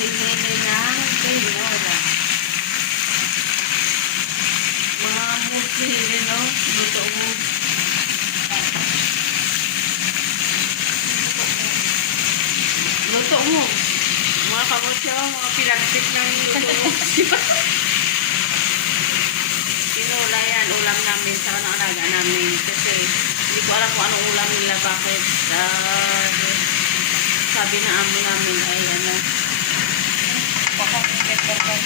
sili ng tinola. Mga sili, no? Luto mo. Luto mo. Mga kamutyo, mga pinagpit ng luto mo. Tinola yan, ulam namin sa kanang-alaga namin. Kasi hindi ko alam kung anong ulam nila, bakit. Sabi na amo namin ay ano. Baka pepper ka.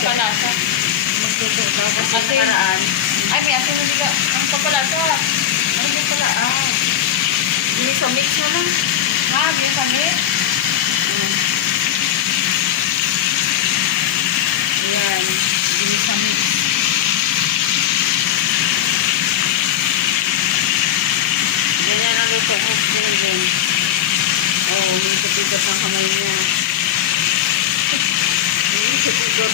Palasa. Magluto daw kasi nakaraan. Ay, may asin na diba? Ang papalasa. Ano ba pala? Hindi so mix na lang. Ganyan kami. Ayan. Hindi kami. Ganyan ang luto ko. Ganyan. Oh, may kapigot ang kamay niya. May kapigot.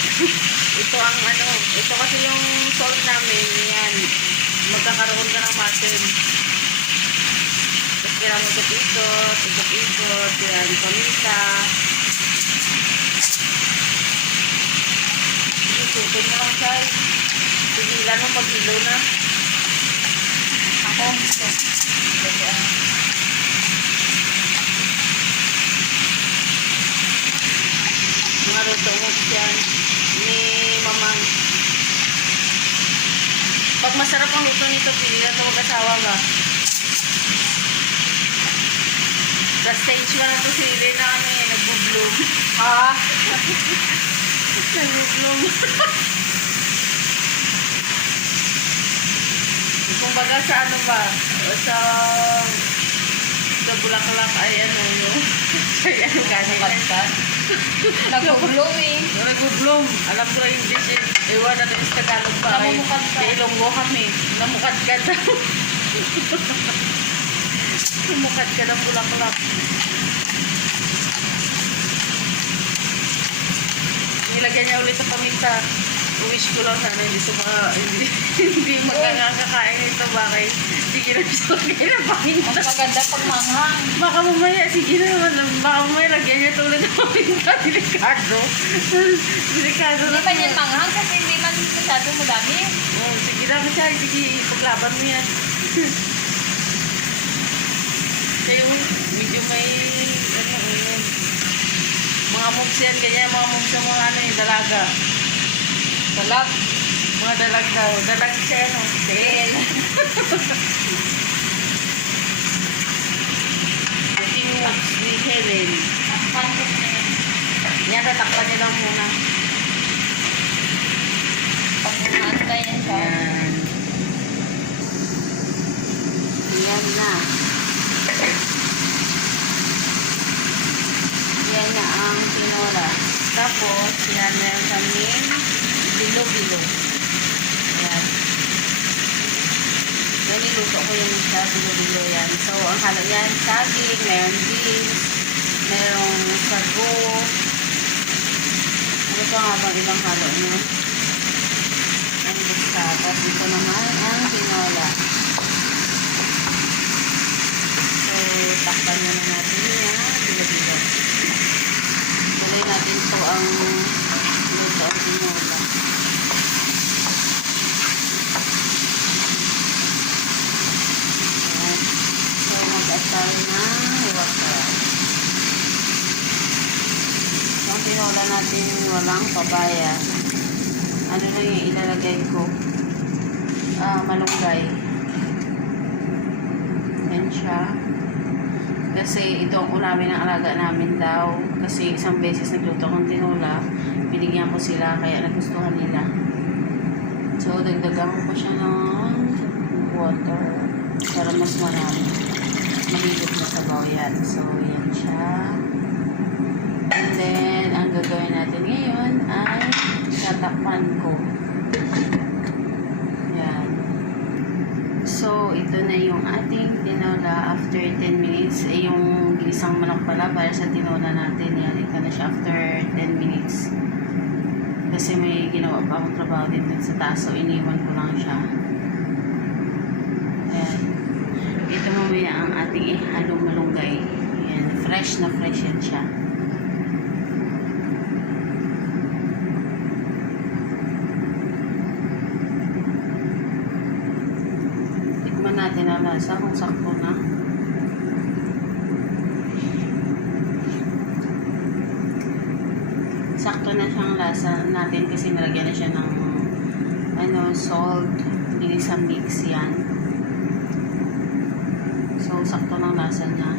Ito ang ano, ito kasi yung salt namin. Yan. Magkakaroon ka ng muscle. Tapos kailangan mo ikot. Yan, paminta. Isutin mo lang siya. Sigilan mo pag-ilo na. Ako. Mga luto mo dyan ni mamang. Pag masarap ang luto nito, pili na ito mag-asawa ba? Sa stage ba na ito sili na kami, nag-bloom. Nag-bloom. Kumbaga sa ano ba? Sa Bulaklak ay ano yun. Ay ano gano'n. Nag-bloom eh. Nag-bloom. Alam ko lang yung dish eh. Ewan na rin sa Tagalog ba? Namumukad ka. Sa Ilonggo kami. Namukad ka daw. Namukad ka ng Bulaklak. Nilagyan niya ulit sa paminta. Wish ko lang sana hindi magkakakain ito. Bakit? Sige na siya lagyan ng paminta. Mas maganda pag manghang. Baka mamaya, sige na naman. Baka mamaya lagyan niya tulad ng paminta. Delikado. Delikado Hindi na. pa yan manghang kasi hindi man masyado madami. Oh, sige na kasi. Sige, ipaglaban mo yan. Kayo, medyo may ano yun. Mga moves yan, ganyan mga moves sa mga ano yung dalaga. Dalag. Mga dalag daw. Dalag siya ano. Sel. Ating moves ni Helen. Yan, tatakpan niya lang muna. Pag-handa yan siya. Yan. Yan na. Yan na ang tinola. Tapos, yan meron kaming bilo. Yan. Yan, niluto ko yung isda, bilo yan. So, ang halo yan, saging, meron beans, merong sago. Ano pa nga bang ibang halo nyo? Ang basta. Tapos, ito naman ang tinola. So, takpan muna natin yan. Bilo. Tuloy natin ito ang luto ang tinola. Ayan. So, mag-asal na water. Ang tinola natin walang papaya. Ano lang yung ilalagay ko? Malunggay. Yan siya. Kasi ito ang ulamin ng alaga namin daw. Kasi isang beses nagluto akong tinola. Binigyan ko sila kaya nagustuhan nila. So, dagdagan ko pa siya ng water para mas marami. Mahigit na sabaw yan. So, yan siya. And then, ang gagawin natin ngayon ay tatakpan ko. Yan. So, ito na yung ating tinola after 10 minutes. Yung ginisang manok pala para sa tinola natin. Yan, ito na siya after 10 minutes. Kasi may ginawa pa akong trabaho dito sa taas. So, iniwan ko lang siya. Ayan. Ito mamaya ang ating ihalong malunggay. Ayan, fresh. fresh na fresh yan siya. Tikman natin ang lasa kung sakto na. Sakto na siyang lasa natin kasi nalagyan na siya ng salt, hindi sa mix yan. So, sakto ng lasa niya.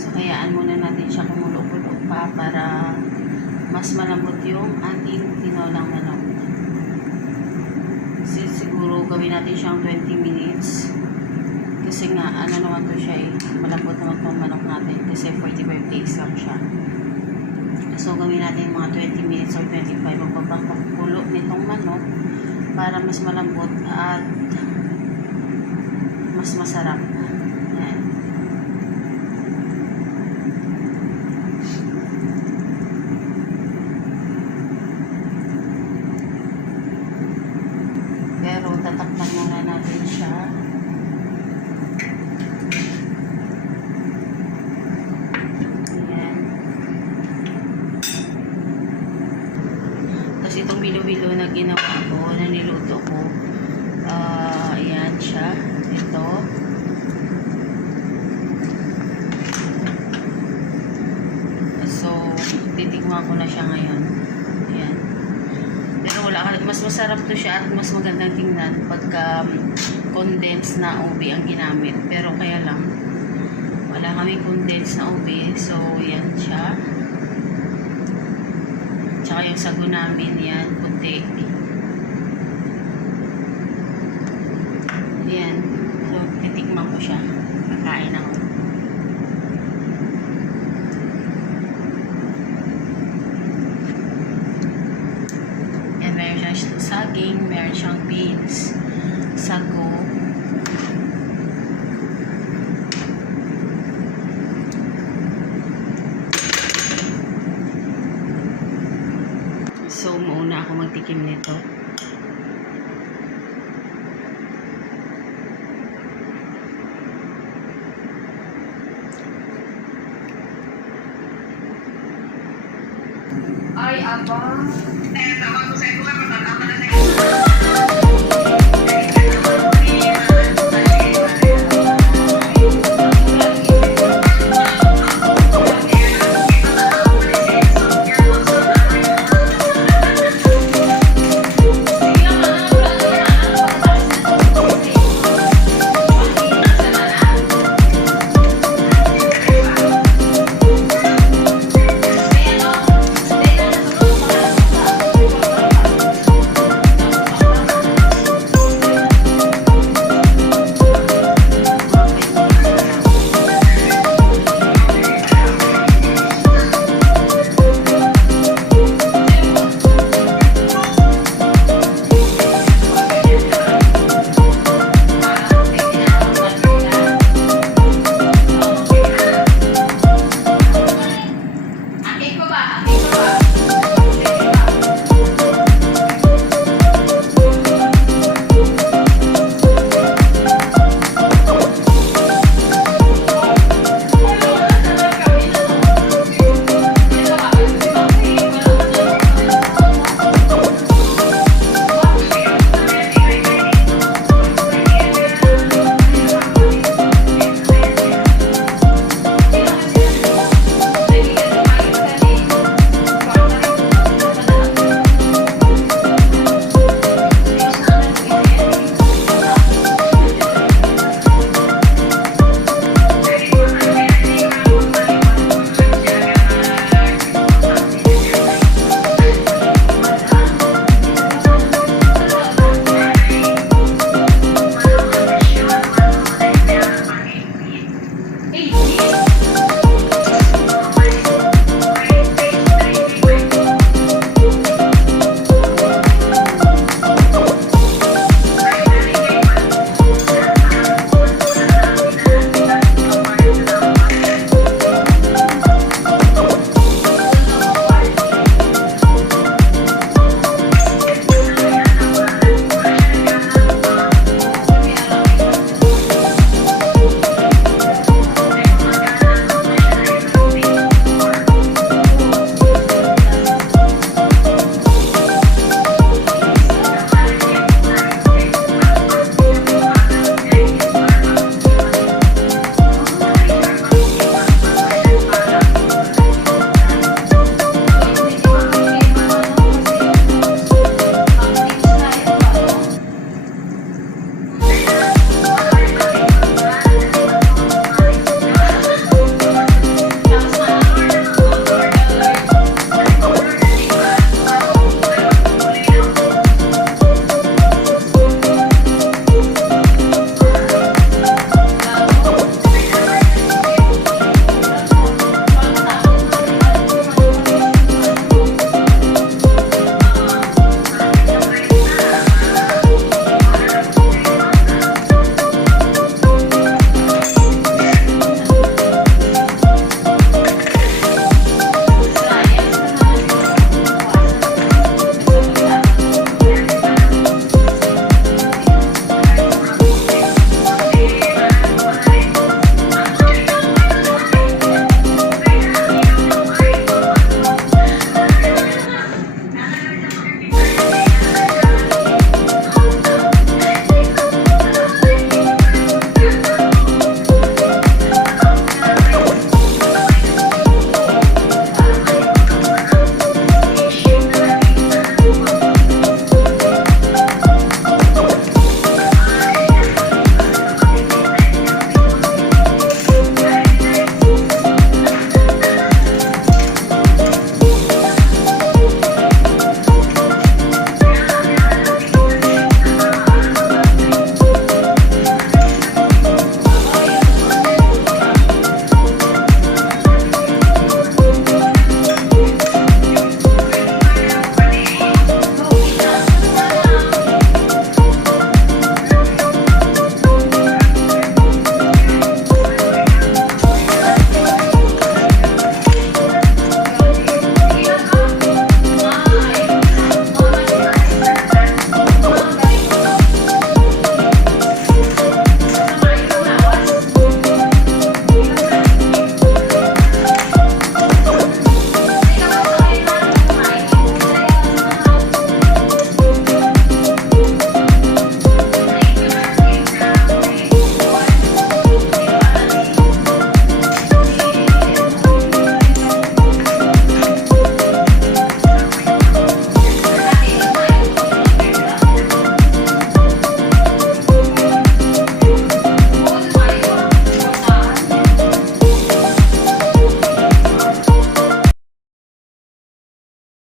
So, kayaan muna natin siya kumulo-kulo pa para mas malambot yung ating tinolang manok. Kasi siguro gawin natin siyang 20 minutes. Kasi nga, ano naman to siya malambot naman itong manok natin kasi 45 days lang siya. So, gawin natin mga 20 minutes or 25 ang pagpapakulo nitong manok para mas malambot at mas masarap. Ayan. Pero, tatakpan muna natin siya. Itong bilo-bilo na ginawa ko, na niluto ko, ayan siya, ito. So, titikman ko na siya ngayon. Ayan. Pero mas masarap to siya at mas magandang tingnan pagka condensed na ube ang ginamit. Pero kaya lang, wala kami condensed na ube, so ayan siya. Tsaka yung sago namin yan, puti. Yan. So, titikman ko siya. Kakain ako. Yan, meron siyang saging, meron siyang beans, sago. So, mauna ako magtikim nito. Ay, abang.